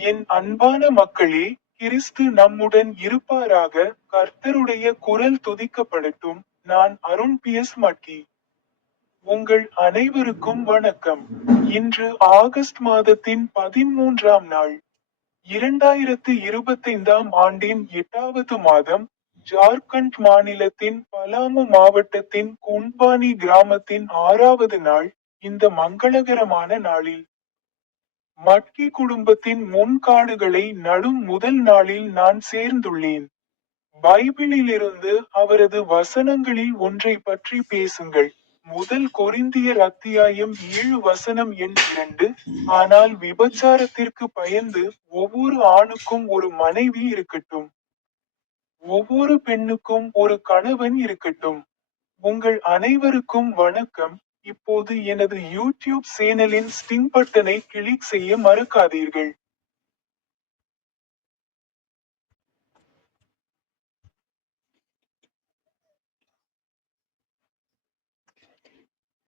என் அன்பான மக்களே கிறிஸ்து நம்முடன் இருப்பாராக கர்த்தருடைய குரல் துதிக்கப்படட்டும். நான் அருண் பி. எஸ். மட்டி உங்கள் அனைவருக்கும் வணக்கம். இன்று ஆகஸ்ட் மாதத்தின் பதிமூன்றாம் நாள் இரண்டாயிரத்து இருபத்தைந்தாம் ஆண்டின் எட்டாவது மாதம் ஜார்க்கண்ட் மாநிலத்தின் பலாமு மாவட்டத்தின் குன்பானி கிராமத்தின் ஆறாவது நாள் இந்த மங்களகரமான நாளில். மட்கி குடும்பத்தின் முன்காடுகளை நடும் முதல் நாளில் நான் சேர்ந்துள்ளேன். பைபிளிலிருந்து அவரது வசனங்களில் ஒன்றை பற்றி பேசுங்கள். முதல் கொரிந்தியர் அத்தியாயம் ஏழு வசனம் எண் இரண்டு ஆனால் விபச்சாரத்திற்கு பயந்து ஒவ்வொரு ஆணுக்கும் ஒரு மனைவி இருக்கட்டும். ஒவ்வொரு பெண்ணுக்கும் ஒரு கணவன் இருக்கட்டும். உங்கள் அனைவருக்கும் வணக்கம். இப்போது எனது யூடியூப் சேனலின் ஸ்டிங் பட்டனை கிளிக் செய்ய மறக்காதீர்கள்.